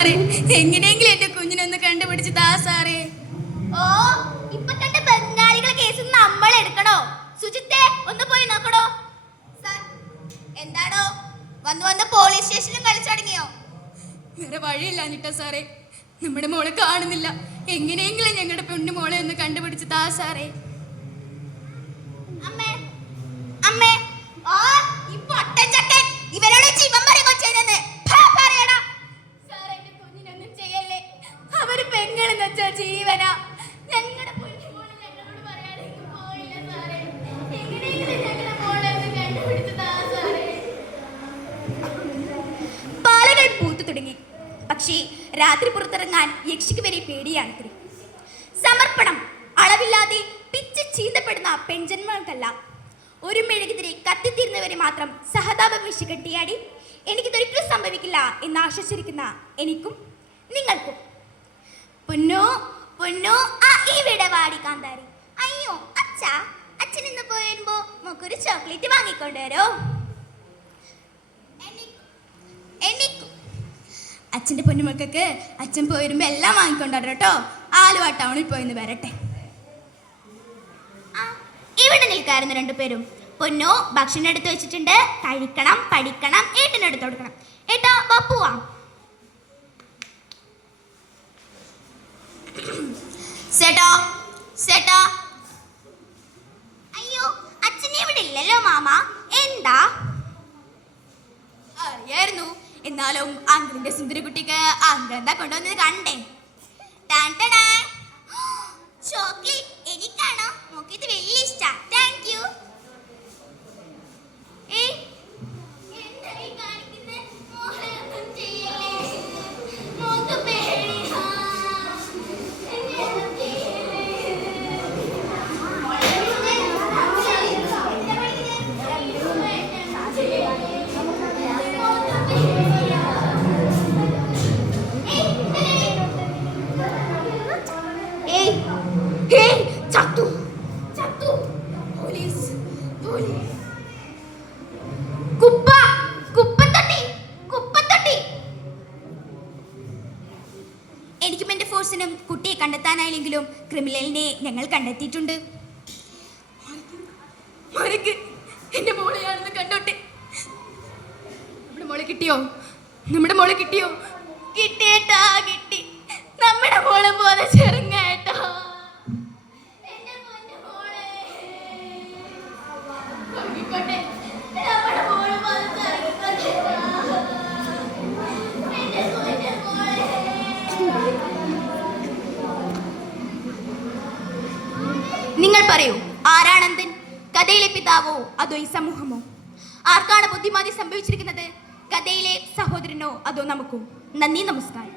എങ്ങനെയെങ്കിലും എന്റെ കുഞ്ഞിനൊന്ന് കണ്ടുപിടിച്ച് താ സാറേ. ഓ, ഇപ്പൊ കണ്ട ബംഗാളികളെ കേസ് നമ്മൾ എടുക്കണോ? സുജിത്തെ ഒന്ന് പോയി നോക്കണോ? എന്താണോ വന്ന് വന്ന് പോലീസ് സ്റ്റേഷനിലും കളിച്ചു തുടങ്ങിയോ? വേറെ വഴിയില്ലാഞ്ഞിട്ടാ സാറേ, നമ്മുടെ മോളെ കാണുന്നില്ല. എങ്ങനെയെങ്കിലും ഞങ്ങളുടെ പെണ്ണു മോളെ ഒന്ന് കണ്ടുപിടിച്ച് താ സാറേ. അമ്മേ അമ്മേ, ഓ ഈ പൊട്ടച്ചക്കൻ ഇവരോട് ജീവൻ പറയുന്നു. അവര് പെങ്ങളെന്ന് വെച്ചാ ജീവനാ. ഞങ്ങളുടെ പൊന്നുമോള് ഞങ്ങളോട് പറയാതെ പോയില്ല സാറേ. എങ്ങനെയെങ്കിലും ഞങ്ങളുടെ മോളെ ഒന്ന് കണ്ടുപിടിച്ച് താ സാറേ. പാലകൾ പൂത്തു തുടങ്ങി. പക്ഷേ രാത്രി പുറത്തിറങ്ങാൻ യക്ഷിക്ക് വരെ പേടിയാണത്രേ. സമർപ്പണം അളവില്ലാതെ പിച്ച് ചീന്തപ്പെടുന്ന പെൺജന്മങ്ങൾക്കല്ല, ഒരു മെഴുകുതിരി കത്തിത്തീരുന്നവരെ മാത്രം സഹതാപം വീശി കെട്ടിയാടി എനിക്കിതൊരിക്കലും സംഭവിക്കില്ല എന്ന് ആശ്വസിച്ചിരിക്കുന്ന എനിക്കും നിങ്ങൾക്കും. പൊന്നോ പൊന്നോ ആ ഇവിടെ വാടി കാന്താരി. അയ്യോ അച്ഛാ, അച്ഛൻ ഇന്ന് പോയിരുമ്പോ നമുക്കൊരു ചോക്ലേറ്റ് വാങ്ങിക്കൊണ്ടുവരോ? അച്ഛന്റെ പൊന്നുമക്കൾക്ക് അച്ഛൻ പോയിരുമ്പോ എല്ലാം വാങ്ങിക്കൊണ്ടുവരോ കേട്ടോ. ആലുവ ടൗണിൽ പോയിന്ന് വരട്ടെ. ഇവിടെ നിൽക്കാറുണ്ട് രണ്ടുപേരും. പൊന്നോ ഭക്ഷണം എടുത്ത് വെച്ചിട്ടുണ്ട്, കഴിക്കണം, പഠിക്കണം, ഏട്ടനെടുത്ത് കൊടുക്കണം. ഏട്ടാ പോവാ. സേട്ടോ സേട്ടാ. അയ്യോ അച്ഛനെ ഇവിടെ ഇല്ലല്ലോ മാമ, എന്താ? അറിയായിരുന്നു, എന്നാലും അങ്കിളിന്റെ സുന്ദരക്കുട്ടിക്ക് അങ്കിൾ എന്താ കൊണ്ടുവന്നത് കണ്ടേ. ചോക്ലേറ്റ് എനിക്കാണോ? നോക്കിയത് വലിയ ഇഷ്ടാ. Thank you. എനിക്കും എന്റെ ഫോഴ്സിനും കുട്ടിയെ കണ്ടെത്താനായില്ലെങ്കിലും ക്രിമിനലിനെ ഞങ്ങൾ കണ്ടെത്തിയിട്ടുണ്ട്. എന്റെ മോളെയാണെന്ന് കണ്ടോട്ടെ. നമ്മുടെ മോളെ കിട്ടിയോ? നമ്മുടെ മോളെ കിട്ടിയോ? കിട്ടിയേട്ടാ, കിട്ടി. നമ്മുടെ മോളെ പോലെ ചെറുങ്ങേട്ടാ. നിങ്ങൾ പറയൂ, ആരാണന്തൻ? കഥയിലെ പിതാവോ അതോ ഈ സമൂഹമോ? ആർക്കാണ് ബുദ്ധിമാന്ദ്യം സംഭവിച്ചിരിക്കുന്നത്? കഥയിലെ സഹോദരനോ അതോ നമുക്കോ? നന്ദി, നമസ്കാരം.